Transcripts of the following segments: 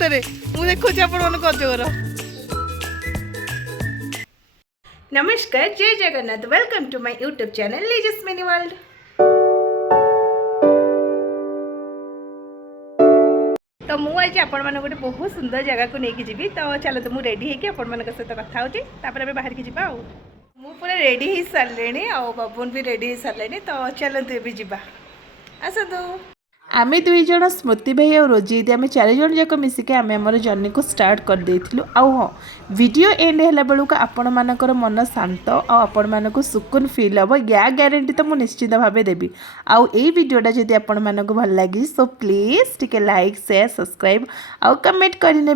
सप्तरे मु देखुची आपण मन अजगर। नमस्कार, जय Jagannath, welcome to my YouTube channel लीजेस मिनी वर्ल्ड। तो मुझे आपण मान गोटे बहुत सुंदर जगह को लेकिन जीवी। तो चलो तो मुझे रेडी होगी आपण मान सहित कथा होची बाहर की जीवा। मु पूरा रेडी हो सारे आ बबुन भी रेडी हो सारे। तो चलते भी जीवा आसतु। आम दुई जन स्मृति भाई और रोजी दीदी आम 4 जन जाक मिसिक आम जर्नी को स्टार्ट कर देथिलु। आउ हाँ, वीडियो एंड है बेलू आपण मानकर मन शांत आपण मानक सुकुन फील हम या ग्यारंटी तो मुझे निश्चित भाव देवी। आउ ए वीडियोटा जदि आपण मानक भल लगी सो प्लीज टिके लाइक शेयर सब्सक्राइब आउ कमेंट करने।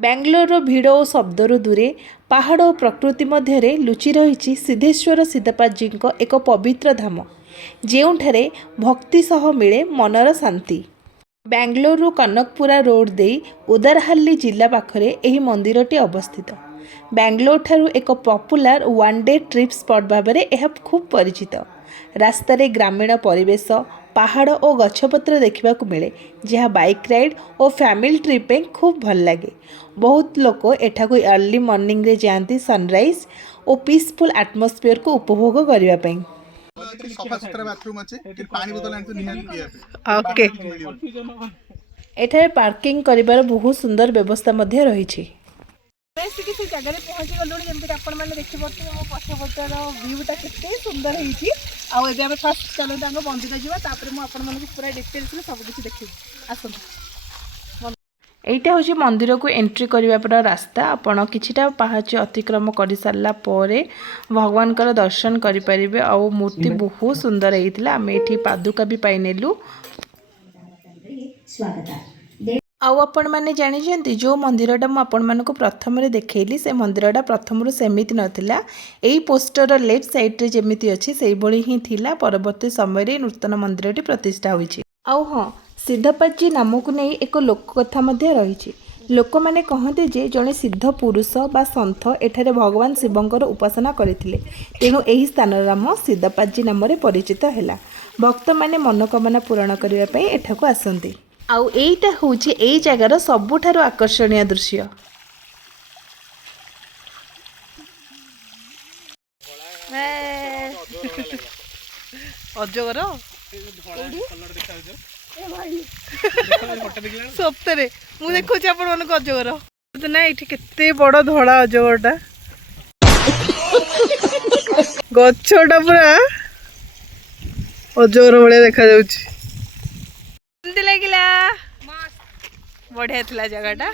बेंगलोर भिड़ और शब्दर दूरे पहाड़ और प्रकृति मध्य लुचि रही सिद्धेश्वर सिद्धपाजी एक पवित्र धाम ଯେଉଁଠାରେ भक्ति सह मिले मनर शांति। बेंगलोर कनकपुरा रोड दे उदारहाली जिला पाखरे एही मंदिरटी अवस्थित। बेंगलोर ठारू एक popular one day trip spot भाव में यह खूब परिचित। रास्तार ग्रामीण परिवेश पहाड़ और गछपत्र देखा मिले जहाँ बाइक राइड और फैमिली ट्रिप पे खूब भल लगे। बहुत लोग एठाकू अर्ली मॉर्निंग रे जाती सनराइज और पीसफुल एटमॉस्फेयर को उपभोग करने। सफा सुतरा बाथरूम अच्छे कि पानी बोतल आनते निहाल पिया ओके एठारे पार्किंग करिबार बहुत सुंदर व्यवस्था मध्य रही छी। बेस किसी जगह रे पहुंची गलोडी जेंति आपण माने देखि पड़ते मो पछ पछर व्यूटा केते सुंदर हेई छी। आ एबे हम फर्स्ट चलो तांगो मंदिर जिवा तापर मो आपण माने पूरा डिटेल्स में सब कुछ देखि आसन। एटा होची मंदिर को एंट्री करबा पर रास्ता। आपण किछिटा पहाच अतिक्रम कर सारला परे भगवान कर दर्शन करि परिबे। आ मूर्ति बहुत सुंदर हेइतिला। हम एठी पादुका भी पाइ नेलु। आपण मैंने जानी जो मंदिरटा मुझे प्रथम रे देखली से मंदिरटा प्रथम सेमिति नथिला। एई पोस्टर लेफ्ट साइड रे जेमिति अछि सेई भली ही थिला। परवर्ती समय रे नूतन मंदिरटी प्रतिष्ठा होईछि। आउ हाँ, सिद्धपाजी नाम को नहीं एक लोककथा रही। लोक मैंने कहते जे जड़े सिद्ध पुरुष बा सन्थ एठारे भगवान शिवंकर उपासना करथिले, तेणु एही स्थान नाम सिद्धपाजी नाम परिचित हैला। भक्त मैंने मनोकामना पूरण करने पई एठाकू आसंती। आउ एईटा होची एई जगार सबुठारु आकर्षणीय दृश्य। अजगर सप्तरे मु देखुची आपण मन अजगर ना ये केते बड़ धड़ा अजगरटा गछटा पूरा अजगर भाया देखा जाउची। केमती लागिला? बढ़िया थिला जगहटा।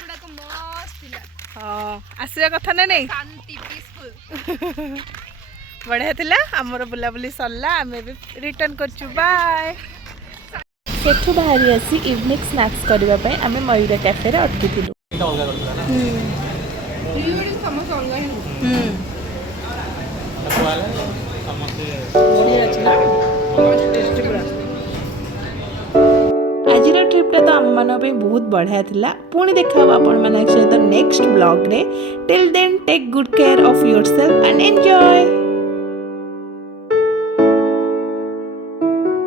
हाँ, आसिया कथा ना नहीं बढ़िया थिला। हमर बुलाबुली सरला आमे भी रिटर्न करछु। बाय। सेठू बाहरी आसी इवनिंग स्नैक्स करबा पय आमे मयूर कैफे रे अटकी थिलु। आजिर ट्रिपटा तो आम मान बहुत बढ़िया थिला। पुणी देखा आपण माने सहित नेक्स्ट ब्लॉग रे। Till then take good care of yourself and enjoy.